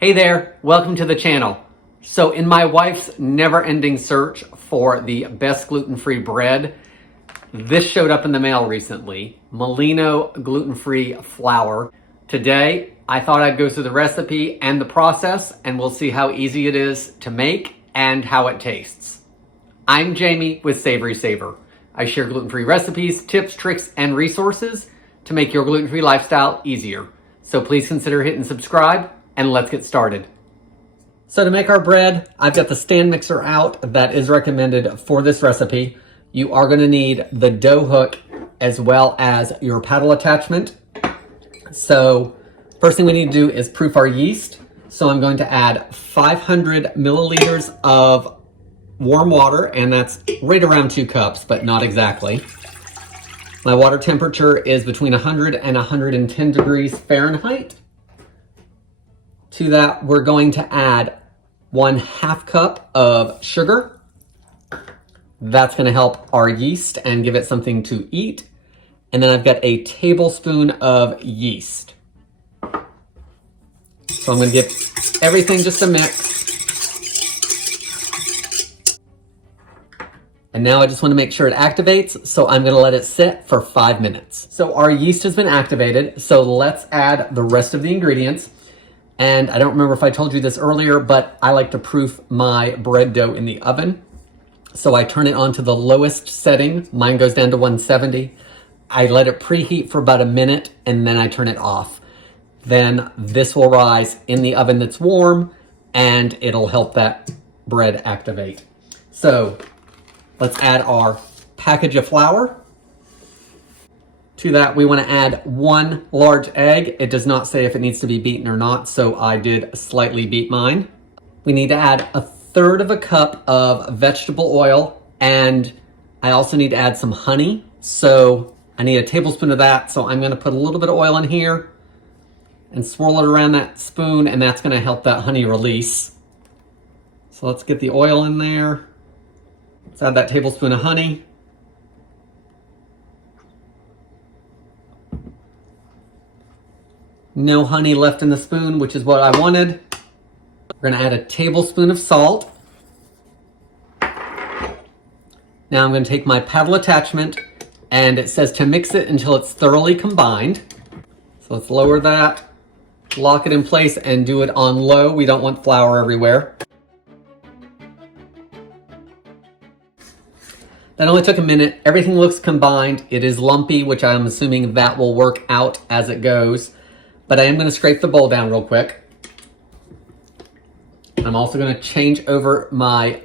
Hey there, welcome to the channel. So in my wife's never-ending search for the best gluten-free bread, this showed up in the mail recently, Molino gluten-free flour. Today, I thought I'd go through the recipe and the process, and we'll see how easy it is to make and how it tastes. I'm Jamie with SavorySaver. I share gluten-free recipes, tips, tricks, and resources to make your gluten-free lifestyle easier. So please consider hitting subscribe, and let's get started. So to make our bread, I've got the stand mixer out that is recommended for this recipe. You are going to need the dough hook as well as your paddle attachment. So first thing we need to do is proof our yeast. So I'm going to add 500 milliliters of warm water, and that's right around 2 cups, but not exactly. My water temperature is between 100 and 110 degrees Fahrenheit. To that, we're going to add 1/2 cup of sugar. That's going to help our yeast and give it something to eat. And then I've got a tablespoon of yeast. So I'm going to give everything just a mix. And now I just want to make sure it activates, so I'm going to let it sit for 5 minutes. So our yeast has been activated, so let's add the rest of the ingredients. And I don't remember if I told you this earlier, but I like to proof my bread dough in the oven. So I turn it on to the lowest setting. Mine goes down to 170. I let it preheat for about a minute, and then I turn it off. Then this will rise in the oven that's warm, and it'll help that bread activate. So let's add our package of flour. To that, we want to add 1 large egg. It does not say if it needs to be beaten or not, so I did slightly beat mine. We need to add 1/3 cup of vegetable oil, and I also need to add some honey. So I need a tablespoon of that, so I'm going to put a little bit of oil in here and swirl it around that spoon, and that's going to help that honey release. So let's get the oil in there. Let's add that tablespoon of honey. No honey left in the spoon, which is what I wanted. We're gonna add a tablespoon of salt. Now I'm gonna take my paddle attachment, and it says to mix it until it's thoroughly combined. So let's lower that, lock it in place, and do it on low. We don't want flour everywhere. That only took a minute. Everything looks combined. It is lumpy, which I'm assuming that will work out as it goes. But I am going to scrape the bowl down real quick. I'm also going to change over my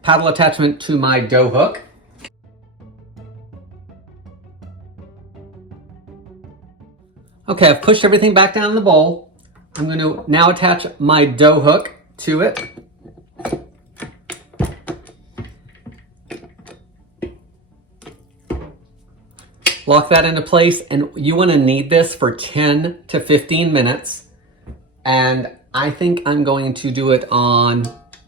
paddle attachment to my dough hook. Okay, I've pushed everything back down in the bowl. I'm going to now attach my dough hook to it. Lock that into place, and you want to knead this for 10 to 15 minutes. And I think I'm going to do it on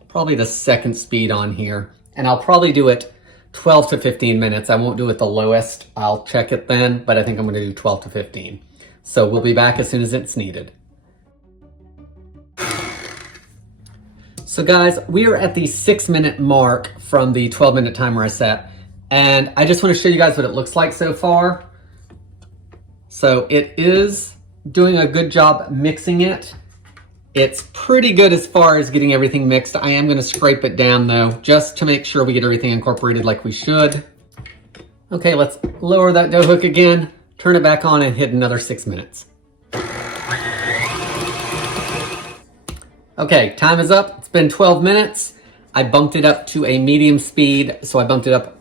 probably the 2nd speed on here. And I'll probably do it 12 to 15 minutes. I won't do it the lowest. I'll check it then, but I think I'm going to do 12 to 15. So we'll be back as soon as it's needed. So guys, we are at the 6-minute mark from the 12-minute timer I set. And I just want to show you guys what it looks like so far. So it is doing a good job mixing it. It's pretty good as far as getting everything mixed. I am going to scrape it down though, just to make sure we get everything incorporated like we should. Okay, let's lower that dough hook again, turn it back on, and hit another 6 minutes. Okay, time is up. It's been 12 minutes. I bumped it up to a medium speed, so I bumped it up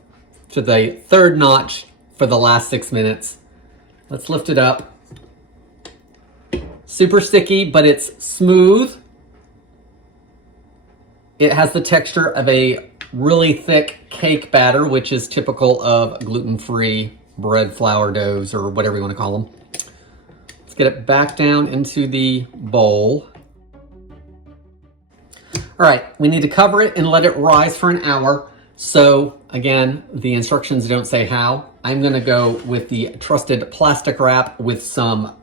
to the 3rd notch for the last 6 minutes. Let's lift it up. Super sticky, but it's smooth. It has the texture of a really thick cake batter, which is typical of gluten-free bread flour doughs, or whatever you want to call them. Let's get it back down into the bowl. All right, we need to cover it and let it rise for an hour. So again, the instructions don't say how. I'm gonna go with the trusted plastic wrap with some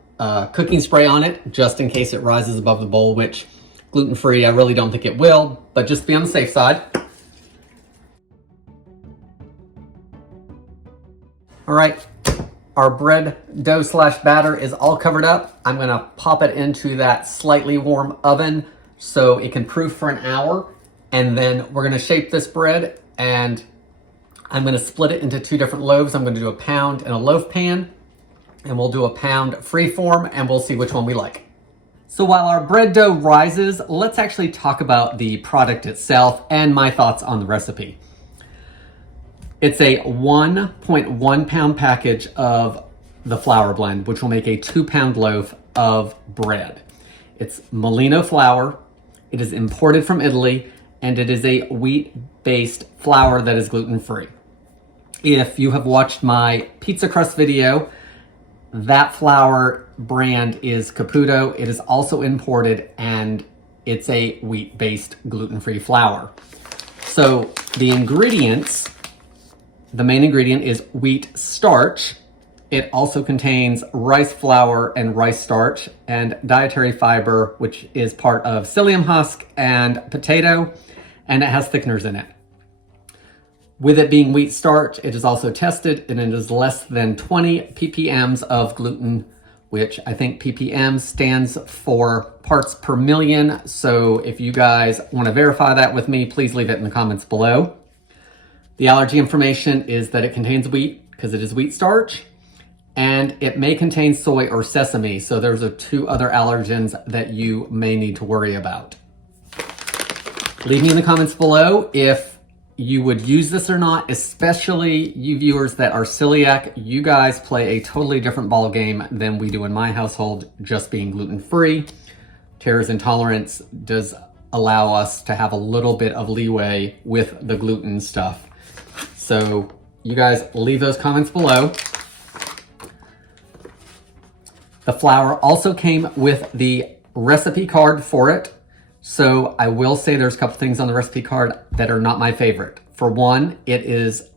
cooking spray on it, just in case it rises above the bowl, which gluten-free. I really don't think it will, but just be on the safe side. All right, our bread dough slash batter is all covered up. I'm gonna pop it into that slightly warm oven so it can proof for an hour. And then we're gonna shape this bread, and I'm gonna split it into 2 different loaves. I'm gonna do a pound in a loaf pan, and we'll do a pound free form, and we'll see which one we like. So while our bread dough rises, let's actually talk about the product itself and my thoughts on the recipe. It's a 1.1 pound package of the flour blend, which will make a 2 pound loaf of bread. It's Molino flour. It is imported from Italy, and it is a wheat-based flour that is gluten-free. If you have watched my pizza crust video, that flour brand is Caputo. It is also imported, and it's a wheat-based gluten-free flour. So the ingredients, the main ingredient is wheat starch. It also contains rice flour and rice starch and dietary fiber, which is part of psyllium husk and potato, and it has thickeners in it. With it being wheat starch, it is also tested, and it is less than 20 ppms of gluten, which I think ppm stands for parts per million. So if you guys want to verify that with me, please leave it in the comments below. The allergy information is that it contains wheat because it is wheat starch, and it may contain soy or sesame. So those are 2 other allergens that you may need to worry about. Leave me in the comments below if you would use this or not, especially you viewers that are celiac. You guys play a totally different ball game than we do in my household, just being gluten-free. Tara's intolerance does allow us to have a little bit of leeway with the gluten stuff. So you guys leave those comments below. The flour also came with the recipe card for it. So I will say there's a couple things on the recipe card that are not my favorite. For one, it is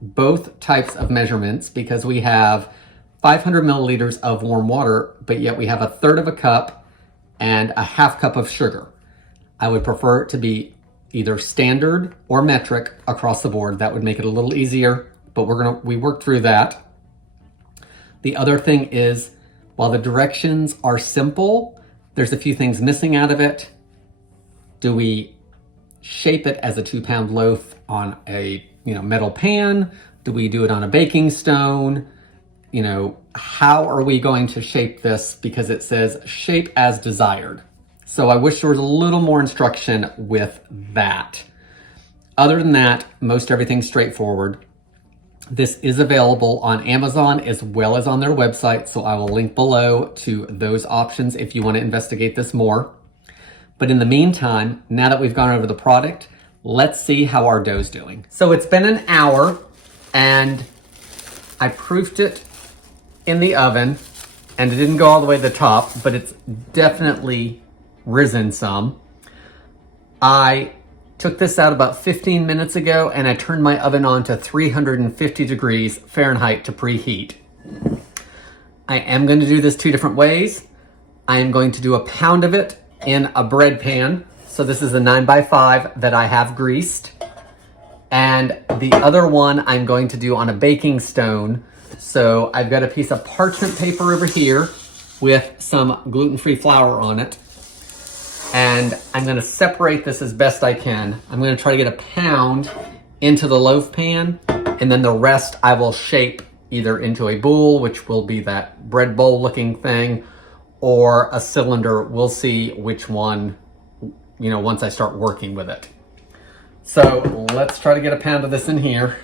both types of measurements because we have 500 milliliters of warm water, but yet we have 1/3 of a cup and a 1/2 cup of sugar. I would prefer it to be either standard or metric across the board. That would make it a little easier, but we worked through that. The other thing is, while the directions are simple, there's a few things missing out of it. Do we shape it as a 2 pound loaf on a metal pan? Do we do it on a baking stone? How are we going to shape this? Because it says shape as desired. So I wish there was a little more instruction with that. Other than that, most everything's straightforward. This is available on Amazon as well as on their website, so I will link below to those options if you want to investigate this more. But in the meantime, now that we've gone over the product, let's see how our dough's doing. So it's been an hour, and I proofed it in the oven, and it didn't go all the way to the top, but it's definitely risen some. I took this out about 15 minutes ago, and I turned my oven on to 350 degrees Fahrenheit to preheat. I am going to do this 2 different ways. I am going to do a pound of it in a bread pan. So this is a 9x5 that I have greased. And the other one I'm going to do on a baking stone. So I've got a piece of parchment paper over here with some gluten-free flour on it. And I'm gonna separate this as best I can. I'm gonna try to get a pound into the loaf pan, and then the rest I will shape either into a bowl, which will be that bread bowl looking thing, or a cylinder. We'll see which one, once I start working with it. So let's try to get a pound of this in here.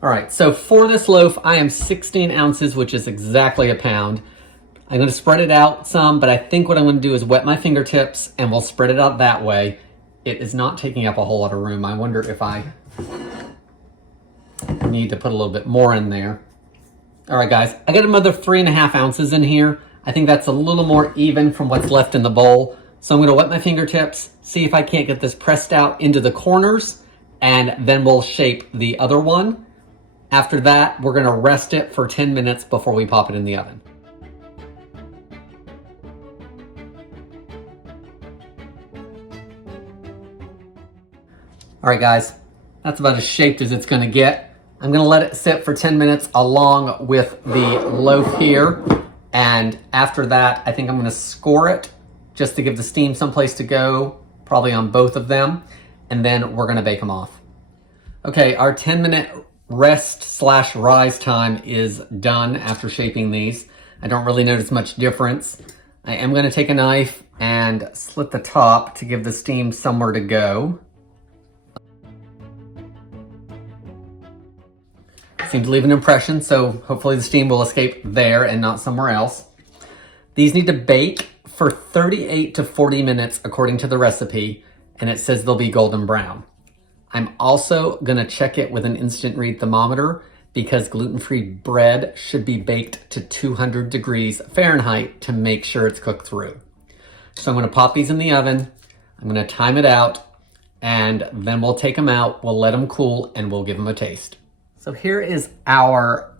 All right, so for this loaf, I am 16 ounces, which is exactly a pound. I'm gonna spread it out some, but I think what I'm gonna do is wet my fingertips and we'll spread it out that way. It is not taking up a whole lot of room. I wonder if I need to put a little bit more in there. All right, guys, I got another 3.5 ounces in here. I think that's a little more even from what's left in the bowl. So I'm gonna wet my fingertips, see if I can't get this pressed out into the corners, and then we'll shape the other one. After that, we're gonna rest it for 10 minutes before we pop it in the oven. All right, guys, that's about as shaped as it's gonna get. I'm gonna let it sit for 10 minutes along with the loaf here. And after that, I think I'm gonna score it just to give the steam someplace to go, probably on both of them. And then we're gonna bake them off. Okay, our 10-minute rest/rise time is done after shaping these. I don't really notice much difference. I am gonna take a knife and slit the top to give the steam somewhere to go. Seemed to leave an impression, so hopefully the steam will escape there and not somewhere else. These need to bake for 38 to 40 minutes according to the recipe, and it says they'll be golden brown. I'm also gonna check it with an instant read thermometer because gluten-free bread should be baked to 200 degrees Fahrenheit to make sure it's cooked through. So I'm gonna pop these in the oven, I'm gonna time it out, and then we'll take them out, we'll let them cool, and we'll give them a taste. So here is our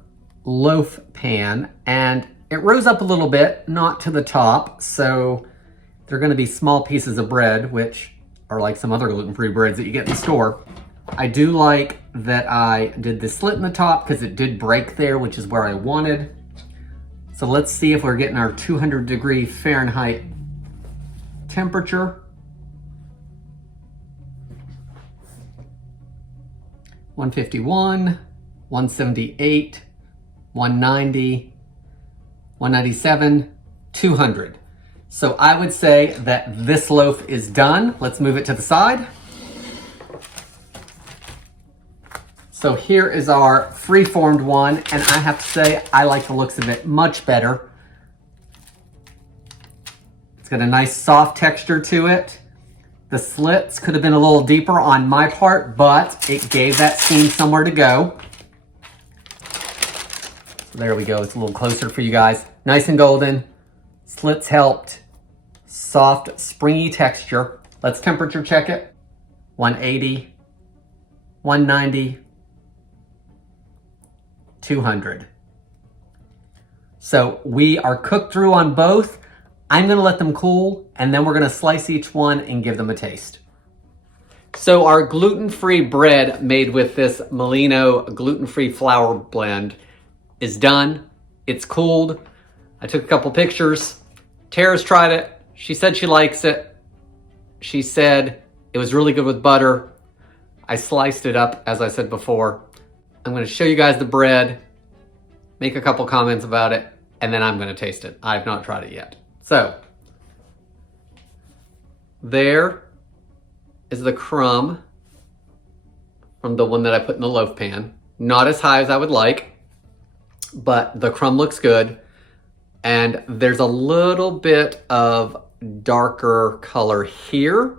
loaf pan, and it rose up a little bit, not to the top, so they're gonna be small pieces of bread, which are like some other gluten-free breads that you get in the store. I do like that I did the slit in the top because it did break there, which is where I wanted. So let's see if we're getting our 200 degree Fahrenheit temperature. 151, 178, 190, 197, 200. So I would say that this loaf is done. Let's move it to the side. So here is our free-formed one, and I have to say I like the looks of it much better. It's got a nice soft texture to it. The slits could have been a little deeper on my part, but it gave that steam somewhere to go. So there we go, it's a little closer for you guys. Nice and golden, slits helped, soft, springy texture. Let's temperature check it. 180, 190, 200. So we are cooked through on both. I'm gonna let them cool, and then we're gonna slice each one and give them a taste. So our gluten-free bread made with this Molino gluten-free flour blend is done. It's cooled. I took a couple pictures. Tara's tried it. She said she likes it. She said it was really good with butter. I sliced it up, as I said before. I'm gonna show you guys the bread, make a couple comments about it, and then I'm gonna taste it. I've not tried it yet. So, there is the crumb from the one that I put in the loaf pan. Not as high as I would like, but the crumb looks good. And there's a little bit of darker color here.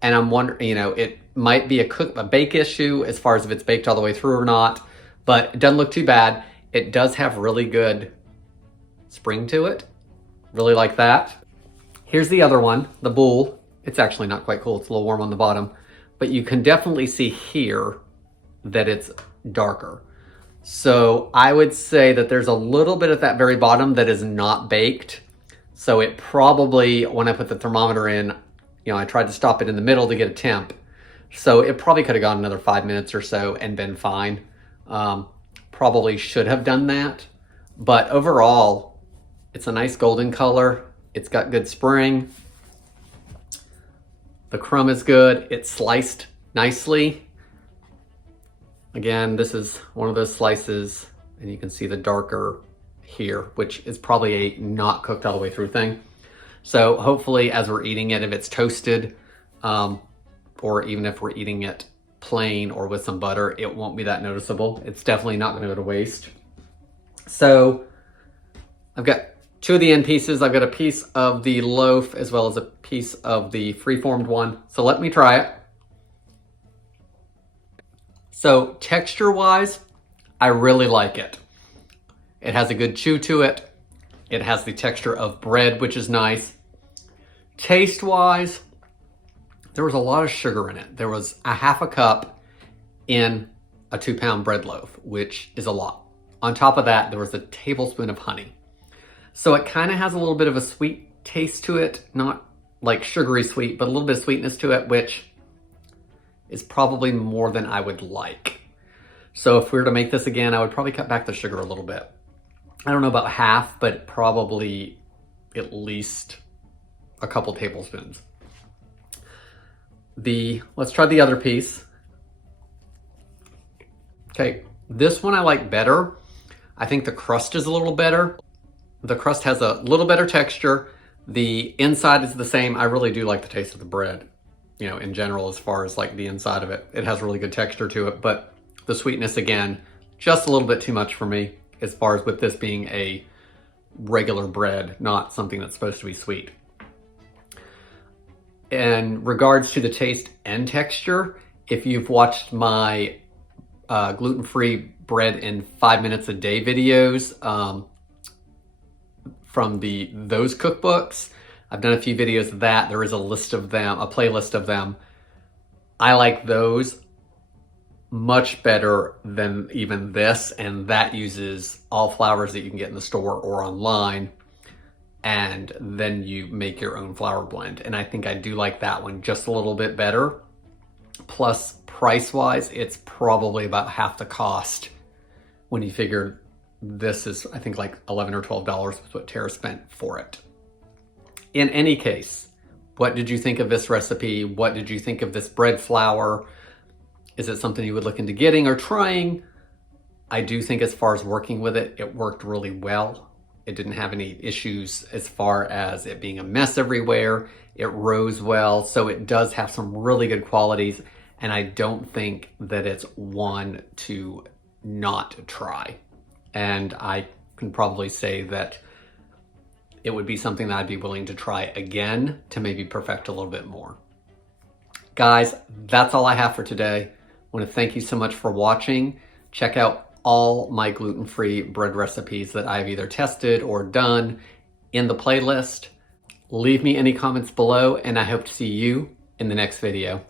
And I'm wondering, you know, it might be a bake issue as far as if it's baked all the way through or not, but it doesn't look too bad. It does have really good spring to it. Really like that. Here's the other one, the boule. It's actually not quite cool. It's a little warm on the bottom, but you can definitely see here that it's darker. So I would say that there's a little bit at that very bottom that is not baked. So it probably, when I put the thermometer in, you know, I tried to stop it in the middle to get a temp. So it probably could have gone another 5 minutes or so and been fine. Probably should have done that. But overall, it's a nice golden color. It's got good spring. The crumb is good. It's sliced nicely. Again, this is one of those slices, and you can see the darker here, which is probably a not cooked all the way through thing. So hopefully as we're eating it, if it's toasted, or even if we're eating it plain or with some butter, it won't be that noticeable. It's definitely not gonna go to waste. So I've got two of the end pieces. I've got a piece of the loaf as well as a piece of the free-formed one. So let me try it. So texture-wise, I really like it. It has a good chew to it. It has the texture of bread, which is nice. Taste-wise, there was a lot of sugar in it. There was a half a cup in a 2-pound bread loaf, which is a lot. On top of that, there was a tablespoon of honey. So it kind of has a little bit of a sweet taste to it, not like sugary sweet, but a little bit of sweetness to it, which is probably more than I would like. So if we were to make this again, I would probably cut back the sugar a little bit. I don't know about half, but probably at least a couple tablespoons. Let's try the other piece. Okay, this one I like better. I think the crust is a little better. The crust has a little better texture. The inside is the same. I really do like the taste of the bread, you know, in general, as far as like the inside of it. It has really good texture to it, but the sweetness, again, just a little bit too much for me, as far as with this being a regular bread, not something that's supposed to be sweet. In regards to the taste and texture, if you've watched my gluten-free bread in 5 minutes a day videos from those cookbooks, I've done a few videos of that. There is a list of them, a playlist of them. I like those much better than even this, and that uses all flours that you can get in the store or online, and then you make your own flour blend. And I think I do like that one just a little bit better. Plus, price-wise, it's probably about half the cost when you figure this is, I think, like $11 or $12 was what Tara spent for it. In any case, what did you think of this recipe? What did you think of this bread flour? Is it something you would look into getting or trying? I do think as far as working with it, it worked really well. It didn't have any issues as far as it being a mess everywhere. It rose well, so it does have some really good qualities, and I don't think that it's one to not try. And I can probably say that it would be something that I'd be willing to try again to maybe perfect a little bit more. Guys, that's all I have for today. I want to thank you so much for watching. Check out all my gluten-free bread recipes that I've either tested or done in the playlist. Leave me any comments below, and I hope to see you in the next video.